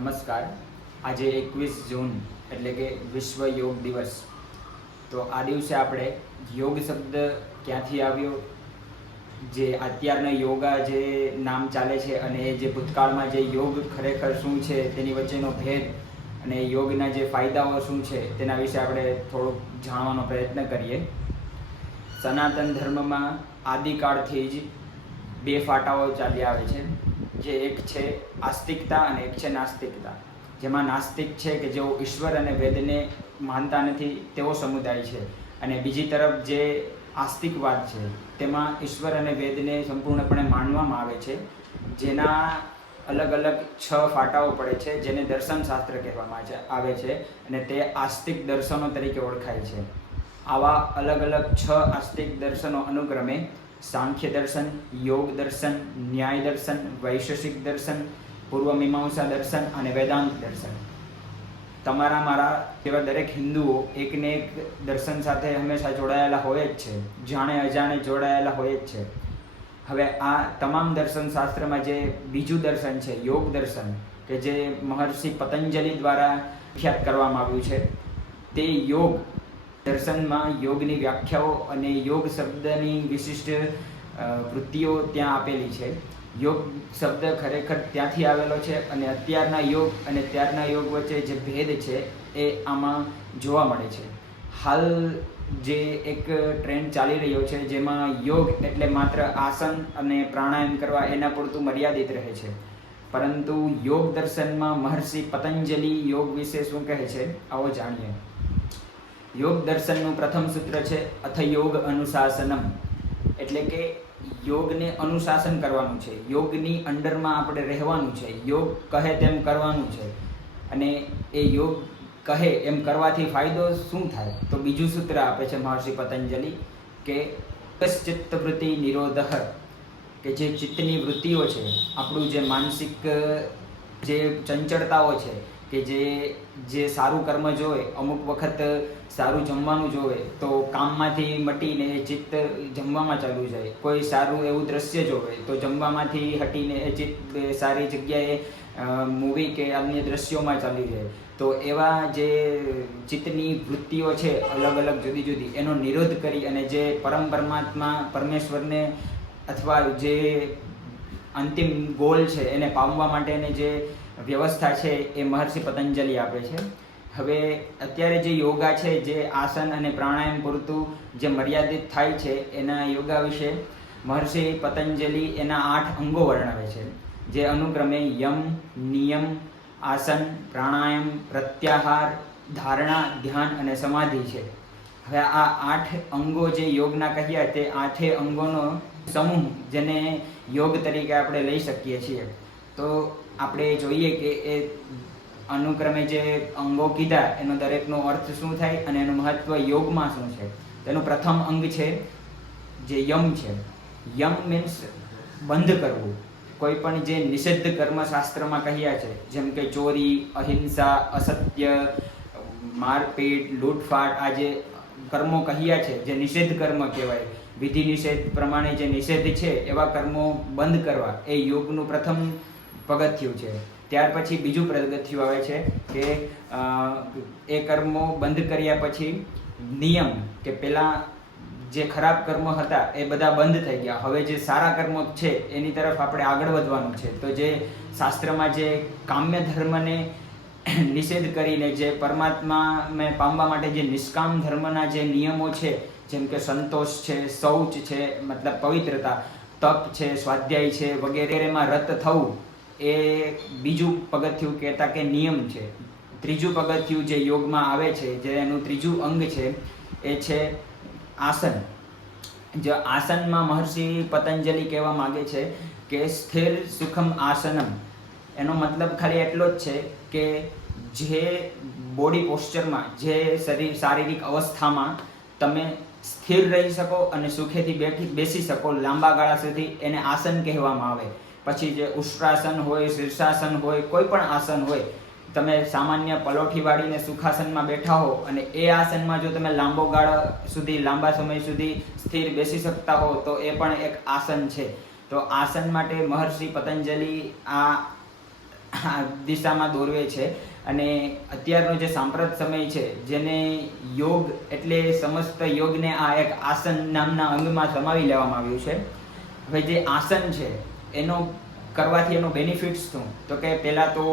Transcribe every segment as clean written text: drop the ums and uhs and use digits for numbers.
નમસ્કાર. આજે 21 જૂન એટલે કે વિશ્વ યોગ દિવસ. તો આ દિવસે આપણે યોગ શબ્દ ક્યાંથી આવ્યો, જે અત્યારના યોગા જે નામ ચાલે છે અને જે ભૂતકાળમાં જે યોગ ખરેખર શું છે તેની વચ્ચેનો ભેદ અને યોગના જે ફાયદાઓ શું છે તેના વિશે આપણે થોડુંક જાણવાનો પ્રયત્ન કરીએ. સનાતન ધર્મમાં આદિકાળથી જ બે ફાટાઓ ચાલી આવે છે, જે એક છે આસ્તિકતા અને એક છે નાસ્તિકતા. જેમાં નાસ્તિક છે કે જેઓ ઈશ્વર અને વેદને માનતા નથી તેવો સમુદાય છે, અને બીજી તરફ જે આસ્તિકવાદ છે તેમાં ઈશ્વર અને વેદને સંપૂર્ણપણે માનવામાં આવે છે, જેના અલગ અલગ 6 ફાટાઓ પડે છે, જેને દર્શન શાસ્ત્ર કહેવામાં આવે છે અને તે આસ્તિક દર્શનો તરીકે ઓળખાય છે. આવા અલગ અલગ 6 આસ્તિક દર્શનો અનુક્રમે સાંખ્ય દર્શન, યોગ દર્શન, ન્યાય દર્શન, વૈશેષિક દર્શન, પૂર્વ મીમાંસા દર્શન અને વેદાંત દર્શન. તમારા મારા જેવા દરેક હિન્દુઓ એકને એક દર્શન સાથે હંમેશા જોડાયેલા હોય જ છે, જાણે અજાણે જોડાયેલા હોય જ છે. હવે આ તમામ દર્શન શાસ્ત્રમાં જે બીજું દર્શન છે યોગ દર્શન, કે જે મહર્ષિ પતંજલિ દ્વારા ખ્યાત કરવામાં આવ્યું છે, તે યોગ દર્શનમાં યોગની વ્યાખ્યાઓ અને યોગ શબ્દની વિશિષ્ટ વૃત્તિઓ ત્યાં આપેલી છે. યોગ શબ્દ ખરેખર ત્યાંથી આવેલો છે અને અત્યારના યોગ અને ત્યારના યોગ વચ્ચે જે ભેદ છે એ આમાં જોવા મળે છે. હાલ જે એક ટ્રેન્ડ ચાલી રહ્યો છે જેમાં યોગ એટલે માત્ર આસન અને પ્રાણાયામ કરવા એના પૂરતું મર્યાદિત રહે છે, પરંતુ યોગ દર્શનમાં મહર્ષિ પતંજલિ યોગ વિશે શું કહે છે આવો જાણીએ. યોગ દર્શનનું પ્રથમ સૂત્ર છે અથ યોગ અનુશાસનમ, એટલે કે યોગને અનુશાસન કરવાનું છે, યોગની અંડરમાં આપણે રહેવાનું છે, યોગ કહે તેમ કરવાનું છે. અને એ યોગ કહે એમ કરવાથી ફાયદો શું થાય, તો બીજું સૂત્ર આપે છે મહર્ષિ પતંજલિ કે ચિત્ત વૃત્તિ નિરોધઃ, કે જે ચિત્તની વૃત્તિઓ છે, આપણું જે માનસિક જે ચંચળતાઓ છે, કે જે સારું કર્મ જોવે, અમુક વખત સારું જમવાનું જોવે તો કામમાંથી મટીને એ ચિત્ત જમવામાં ચાલુ જાય. કોઈ સારું એવું દ્રશ્ય જોવે તો જમવામાંથી હટીને એ ચિત્ત સારી જગ્યાએ મૂવી કે અન્ય દ્રશ્યોમાં ચાલી જાય. તો એવા જે ચિત્તની વૃત્તિઓ છે અલગ અલગ જુદી જુદી, એનો નિરોધ કરી અને જે પરમાત્મા પરમેશ્વરને અથવા જે અંતિમ ગોલ છે એને પામવા માટેની જે વ્યવસ્થા છે એ મહર્ષિ પતંજલિ આપે છે. હવે અત્યારે જે યોગા છે જે આસન અને પ્રાણાયામ પૂરતું જે મર્યાદિત થાય છે એના યોગા વિશે મહર્ષિ પતંજલિ એના 8 અંગો વર્ણવે છે, જે અનુક્રમે યમ, નિયમ, આસન, પ્રાણાયામ, પ્રત્યાહાર, ધારણા, ધ્યાન અને સમાધિ છે. હવે આ 8 અંગો જે યોગના કહ્યા તે 8 અંગોનો સમૂહ જેને યોગ તરીકે આપણે લઈ શકીએ છીએ. તો આપણે જોઈએ કે એ અનુક્રમે જે અંગો કીધા એનો દરેકનો અર્થ શું થાય અને એનું મહત્વ યોગમાં શું છે. તેનું પ્રથમ અંગ છે જે યમ છે. યમ મીન્સ બંધ કરવું. કોઈ પણ જે નિષિદ્ધ કર્મશાસ્ત્રમાં કહ્યા છે, જેમ કે ચોરી, અહિંસા, અસત્ય, મારપીટ, લૂંટફાટ, આ જે કર્મો કહ્યા છે જે નિષિદ્ધ કર્મ કહેવાય, વિધિ નિષેધ પ્રમાણે જે નિષેધ છે એવા કર્મો બંધ કરવા એ યોગનું પ્રથમ પગથિયું છે. ત્યાર પછી બીજું પગથિયું આવે છે કે એ કર્મો બંધ કર્યા પછી નિયમ, કે પેલા જે ખરાબ કર્મો હતા એ બધા બંધ થઈ ગયા, હવે જે સારા કર્મો છે એની તરફ આપણે આગળ વધવાનું છે. તો જે શાસ્ત્રમાં જે કામ્ય ધર્મને નિષેધ કરીને જે પરમાત્માને પામવા માટે જે નિષ્કામ ધર્મના જે નિયમો છે, જેમ કે સંતોષ છે, શૌચ છે મતલબ પવિત્રતા, તપ છે, સ્વાધ્યાય છે વગેરેમાં રત થવું, એ બીજું પગથિયું કહેતા કે નિયમ છે. ત્રીજું પગથિયું જે યોગમાં આવે છે, જે એનું ત્રીજું અંગ છે એ છે આસન. જે આસનમાં મહર્ષિ પતંજલિ કહેવા માગે છે કે સ્થિર સુખમ આસનમ. એનો મતલબ ખાલી એટલો જ છે કે જે બોડી પોસ્ચરમાં, જે શારીરિક અવસ્થામાં તમે સ્થિર રહી શકો અને સુખેથી બેસી શકો લાંબા ગાળા સુધી, એને આસન કહેવામાં આવે. પછી જે ઉષ્ટ્રાસન હોય, શીર્ષાસન હોય, કોઈ પણ આસન હોય, તમે સામાન્ય પલોઠી વાળીને સુખાસનમાં બેઠા હો અને એ આસનમાં જો તમે લાંબા સમય સુધી સ્થિર બેસી શકતા હો તો એ પણ એક આસન છે. તો આસન માટે મહર્ષિ પતંજલિ આ દિશામાં દોરવે છે. અને અત્યારનો જે સાંપ્રત સમય છે, જેને યોગ એટલે સમસ્ત યોગને આ એક આસન નામના અંગમાં સમાવી લેવામાં આવ્યું છે. હવે જે આસન છે એનો કરવાથી એનો બેનિફિટ્સ શું? તો કે પહેલાં તો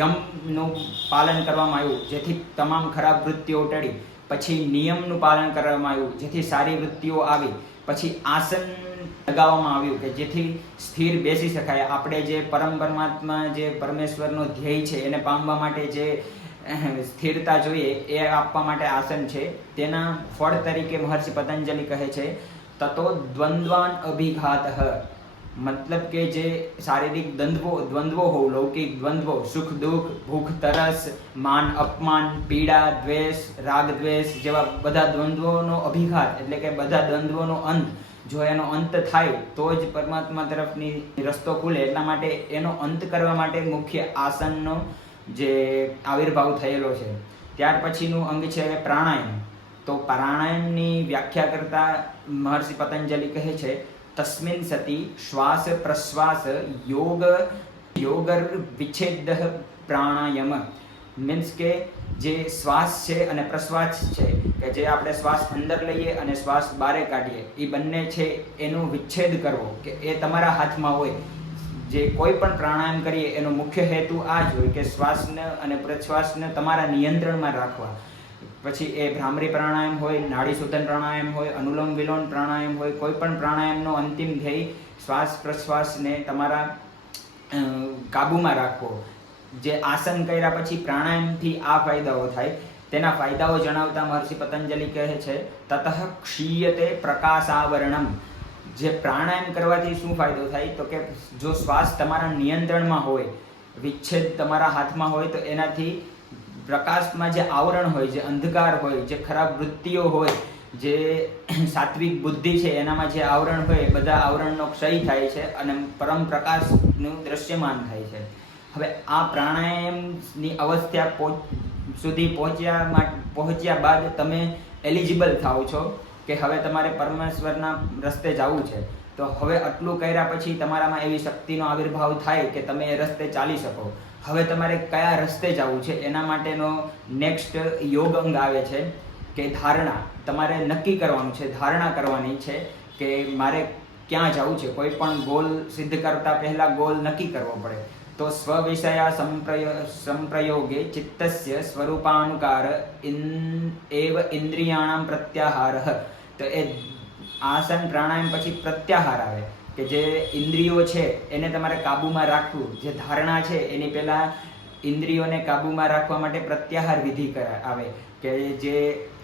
યમનું પાલન કરવામાં આવ્યું, જેથી તમામ ખરાબ વૃત્તિઓ ટળી. પછી નિયમનું પાલન કરવામાં આવ્યું, જેથી સારી વૃત્તિઓ આવી. પછી આસન લગાવવામાં આવ્યું કે જેથી સ્થિર બેસી શકાય. આપણે જે પરમ પરમાત્મા જે પરમેશ્વરનો ધ્યેય છે એને પામવા માટે જે સ્થિરતા જોઈએ એ આપવા માટે આસન છે. તેના ફળ તરીકે મહર્ષિ પતંજલિ કહે છે તતો દ્વંદ્વાન અભિઘાતઃ, મતલબ કે જે શારીરિક દ્વંદ્વો હોય, લૌકિક દ્વંદ્વો, સુખ દુઃખ, ભૂખ તરસ, માન અપમાન, પીડા, દ્વેષ, રાગ દ્વેષ જેવા બધા દ્વંદ્વોનો અભિઘાત એટલે કે બધા દ્વંદ્વોનો અંત, જો એનો અંત થાય તો જ પરમાત્મા તરફની રસ્તો ખુલે. એટલા માટે એનો અંત કરવા માટે મુખ્ય આસનનો જે આવિર્ભાવ થયેલો છે. ત્યાર પછીનું અંગ છે પ્રાણાયામ. તો પ્રાણાયામની વ્યાખ્યા કરતા મહર્ષિ પતંજલિ કહે છે તસ્મિન સતી શ્વાસ પ્રશ્વાસ યોગર વિચ્છેદ પ્રાણાયામ. મીન્સ કે જે શ્વાસ છે અને પ્રશ્વાસ છે, કે જે આપણે શ્વાસ અંદર લઈએ અને શ્વાસ બહાર કાઢીએ, એ બંને છે એનો વિચ્છેદ કરવો, કે એ તમારા હાથમાં હોય. જે કોઈ પણ પ્રાણાયામ કરીએ એનો મુખ્ય હેતુ આ જ હોય કે શ્વાસને અને પ્રશ્વાસને તમારા નિયંત્રણમાં રાખવા. પછી એ ભ્રામરી પ્રાણાયામ હોય, નાડી શોધન પ્રાણાયામ હોય, અનુલોમ વિલોમ પ્રાણાયામ હોય, કોઈ પણ પ્રાણાયામનો અંતિમ ધ્યેય શ્વાસ પ્રશ્વાસને તમારા કાબૂમાં રાખવો. જે આસન કર્યા પછી પ્રાણાયામથી આ ફાયદાઓ થાય. તેના ફાયદાઓ જણાવતા મહર્ષિ પતંજલિ કહે છે તતઃ ક્ષીયતે પ્રકાશાવરણમ. જે પ્રાણાયામ કરવાથી શું ફાયદો થાય? તો કે જો શ્વાસ તમારા નિયંત્રણમાં હોય, વિચ્છેદ તમારા હાથમાં હોય, તો એનાથી પ્રકાશમાં જે આવરણ હોય, જે અંધકાર હોય, જે ખરાબ વૃત્તિઓ હોય, જે સાત્વિક બુદ્ધિ છે એનામાં જે આવરણ હોય, બધા આવરણનો ક્ષય થાય છે અને પરમ પ્રકાશનું દ્રશ્યમાન થાય છે. હવે આ પ્રાણાયામની અવસ્થા સુધી પહોંચ્યા બાદ તમે એલિજિબલ થાઓ છો કે હવે તમારે પરમેશ્વરના રસ્તે જવું છે. તો હવે આટલું કર્યા પછી તમારામાં એવી શક્તિનો આવિર્ભાવ થાય કે તમે એ રસ્તે ચાલી શકો. હવે તમારે કયા રસ્તે જવું છે એના માટેનો નેક્સ્ટ યોગ અંગ આવે છે કે ધારણા. તમારે નક્કી કરવાનું છે, ધારણા કરવાની છે કે મારે ક્યાં જવું છે. કોઈ પણ ગોલ સિદ્ધ કરતા પહેલાં ગોલ નક્કી કરવો પડે. તો સ્વવિષયા સંપ્રયોગે ચિત્તસ્ય સ્વરૂપાનુકાર એવ ઇન્દ્રિયાણામ પ્રત્યાહારઃ. તો એ આસન પ્રાણાયામ પછી પ્રત્યાહાર આવે કે જે ઇન્દ્રિયો છે એને તમારે કાબૂમાં રાખવું. જે ધારણા છે એની પહેલાં ઇન્દ્રિયોને કાબૂમાં રાખવા માટે પ્રત્યાહાર વિધિ આવે કે જે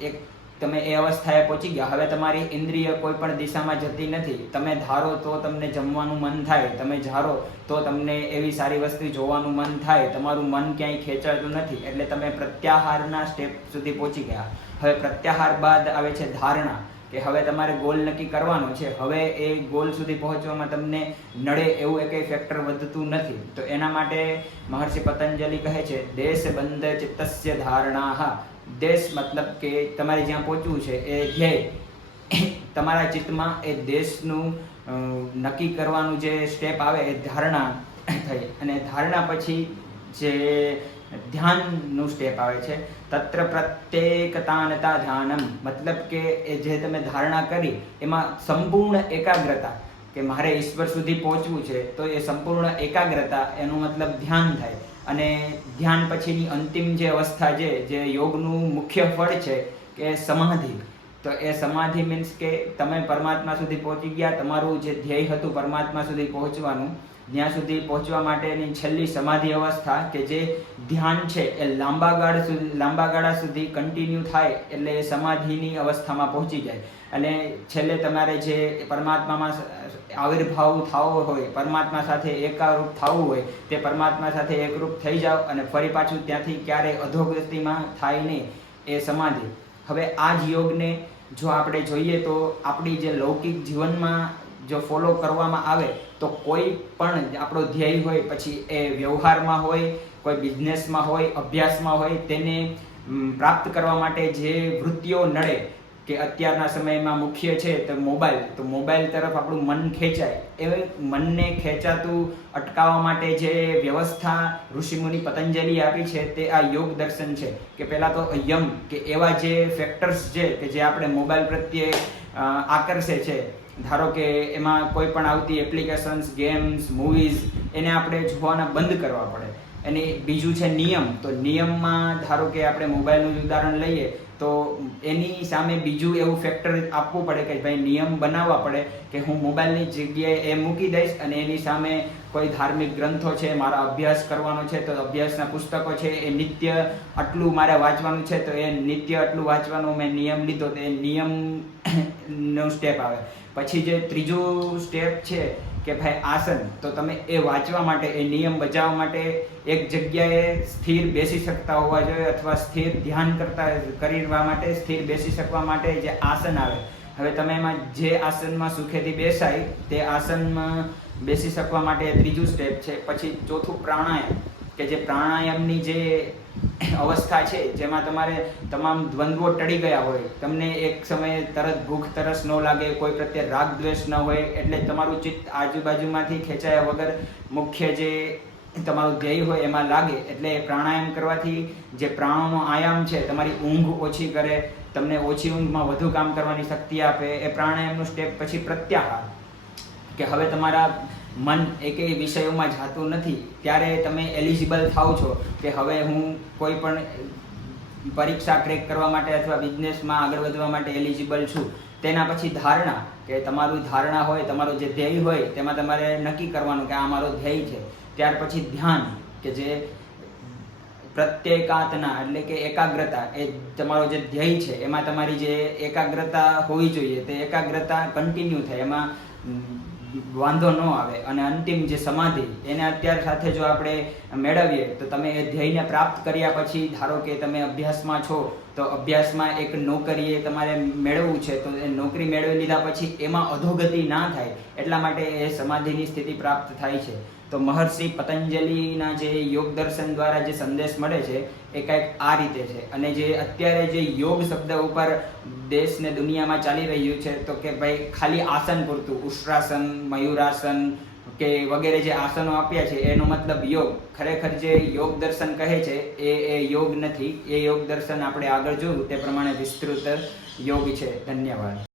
એક તમે એ અવસ્થાએ પહોંચી ગયા. હવે તમારી ઇન્દ્રિય કોઈ પણ દિશામાં જતી નથી. તમે ધારો તો તમને જમવાનું મન થાય, તમે ધારો તો તમને એવી સારી વસ્તુ જોવાનું મન થાય, તમારું મન ક્યાંય ખેંચાતું નથી. એટલે તમે પ્રત્યાહારના સ્ટેપ સુધી પહોંચી ગયા. હવે પ્રત્યાહાર બાદ આવે છે ધારણા, કે હવે તમારે ગોલ નક્કી કરવાનો છે. હવે એ ગોલ સુધી પહોંચવામાં તમને નડે એવું એકેય ફેક્ટર વધતું નથી. તો એના માટે મહર્ષિ પતંજલિ કહે છે દેશબંધ ચિત્તસ્ય ધારણાઃ. દેશ મતલબ કે તમારે જ્યાં પહોંચવું છે એ ધ્યેય તમારા ચિત્તમાં એ દેશનું નક્કી કરવાનું જે સ્ટેપ આવે એ ધારણા થઈ. અને ધારણા પછી જે ધ્યાનનું સ્ટેપ આવે છે તત્ર પ્રત્યેકતાનતા ધ્યાનમ. મતલબ કે એ જે તમે ધારણા કરી એમાં સંપૂર્ણ એકાગ્રતા, કે મારે ઈશ્વર સુધી પહોંચવું છે તો એ સંપૂર્ણ એકાગ્રતા, એનું મતલબ ધ્યાન થાય. અને ધ્યાન પછીની અંતિમ જે અવસ્થા છે, જે યોગનું મુખ્ય ફળ છે કે સમાધિ. તો એ સમાધિ મીન્સ કે તમે પરમાત્મા સુધી પહોંચી ગયા. તમારું જે ધ્યેય હતું પરમાત્મા સુધી પહોંચવાનું, ત્યાં સુધી પહોંચવા માટેની છેલ્લી સમાધિ અવસ્થા કે જે ધ્યાન છે એ લાંબા ગાળા સુધી કન્ટિન્યુ થાય એટલે એ સમાધિની અવસ્થામાં પહોંચી જાય. અને છેલ્લે તમારે જે પરમાત્મામાં આવિર્ભાવ થવો હોય, પરમાત્મા સાથે એકારૂપ થવું હોય, તે પરમાત્મા સાથે એકરૂપ થઈ જાઓ અને ફરી પાછું ત્યાંથી ક્યારેય અધોગતિમાં થાય નહીં, એ સમાધિ. હવે આ જ યોગને જો આપણે જોઈએ તો આપણી જે લૌકિક જીવનમાં જો ફોલો કરવામાં આવે તો કોઈ પણ આપણો ધ્યેય હોય, પછી એ વ્યવહારમાં હોય, કોઈ બિઝનેસમાં હોય, અભ્યાસમાં હોય, તેને પ્રાપ્ત કરવા માટે જે વૃત્તિઓ નડે કે અત્યારના સમયમાં મુખ્ય છે તો મોબાઈલ તરફ આપણું મન ખેંચાય, એ મનને ખેંચાતું અટકાવવા માટે જે વ્યવસ્થા ઋષિમુનિ પતંજલિ આપી છે તે આ યોગ દર્શન છે. કે પહેલાં તો યમ કે એવા જે ફેક્ટર્સ છે કે જે આપણે મોબાઈલ પ્રત્યે આકર્ષે છે, ધારો કે એમાં કોઈ પણ આવતી એપ્લિકેશન્સ, ગેમ્સ, મૂવીઝ એને આપણે જોવાના બંધ કરવા પડે. અને બીજું છે નિયમ. તો નિયમમાં ધારો કે આપણે મોબાઈલનું જ ઉદાહરણ લઈએ તો એની સામે બીજું એવું ફેક્ટર આપવું પડે કે ભાઈ નિયમ બનાવવા પડે કે હું મોબાઈલની જગ્યાએ એ મૂકી દઈશ અને એની સામે કોઈ ધાર્મિક ગ્રંથો છે, મારા અભ્યાસ કરવાનો છે તો અભ્યાસના પુસ્તકો છે એ નિત્ય આટલું મારે વાંચવાનું છે તો એ નિત્ય આટલું વાંચવાનું મેં નિયમ લીધો તો એ નિયમનો સ્ટેપ આવે. પછી જે ત્રીજું સ્ટેપ છે કે ભાઈ આસન. તો તમે એ વાંચવા માટે, એ નિયમ બજાવવા માટે એક જગ્યાએ સ્થિર બેસી શકતા હોવા જોઈએ અથવા સ્થિર ધ્યાન કરવા માટે, સ્થિર બેસી શકવા માટે જે આસન આવે. હવે તમે એમાં જે આસનમાં સુખેથી બેસાય તે આસનમાં બેસી શકવા માટે ત્રીજું સ્ટેપ છે. પછી ચોથું પ્રાણાયામ, કે જે પ્રાણાયામની જે અવસ્થા છે જેમાં તમારે તમામ દ્વંદ્વો ટળી ગયા હોય, તમને એક સમયે તરત ભૂખ તરસ ન લાગે, કોઈ પ્રત્યે રાગ દ્વેષ ન હોય, એટલે તમારું ચિત્ત આજુબાજુમાંથી ખેંચાયા વગર મુખ્ય જે તમારું ધ્યેય હોય એમાં લાગે. એટલે પ્રાણાયામ કરવાથી જે પ્રાણોનો આયામ છે, તમારી ઊંઘ ઓછી કરે, તમને ઓછી ઊંઘમાં વધુ કામ કરવાની શક્તિ આપે. એ પ્રાણાયામનું સ્ટેપ પછી પ્રત્યાહાર, કે હવે તમારા મન એકેય વિષયોમાં જાતું નથી, ત્યારે તમે એલિજિબલ થાવ છો કે હવે હું કોઈ પણ પરીક્ષા ક્રેક કરવા માટે અથવા બિઝનેસમાં આગળ વધવા માટે એલિજિબલ છું. તેના પછી ધારણા, કે તમારું ધારણા હોય, તમારું જે ધ્યેય હોય તેમાં તમારે નક્કી કરવાનું કે આ મારો ધ્યેય છે. ત્યાર પછી ધ્યાન, કે જે પ્રત્યેકાતના એટલે કે એકાગ્રતા, એ તમારો જે ધ્યેય છે એમાં તમારી જે એકાગ્રતા હોવી જોઈએ તે એકાગ્રતા કન્ટિન્યુ થાય, એમાં વાંધો ન આવે. અને અંતિમ જે સમાધિ, એને અત્યાર સાથે જો આપણે મેળવીએ તો તમે એ ધ્યેયને પ્રાપ્ત કર્યા પછી, ધારો કે તમે અભ્યાસમાં છો તો અભ્યાસમાં એક નોકરી એ તમારે મેળવવું છે તો એ નોકરી મેળવી લીધા પછી એમાં અધોગતિ ના થાય એટલા માટે એ સમાધિની સ્થિતિ પ્રાપ્ત થાય છે. તો મહર્ષિ પતંજલિના જે યોગ દર્શન દ્વારા જે સંદેશ મળે છે એ કંઈક આ રીતે છે. અને જે અત્યારે જે યોગ શબ્દ ઉપર દેશ ને દુનિયામાં ચાલી રહ્યું છે તો કે ભાઈ ખાલી આસન પૂરતું, ઉષ્ટ્રાસન, મયુરાસન કે વગેરે જે આસનો આપ્યા છે એનો મતલબ યોગ. ખરેખર જે યોગ દર્શન કહે છે એ યોગ નથી. એ યોગ દર્શન આપણે આગળ જોયું તે પ્રમાણે વિસ્તૃત યોગ છે. ધન્યવાદ.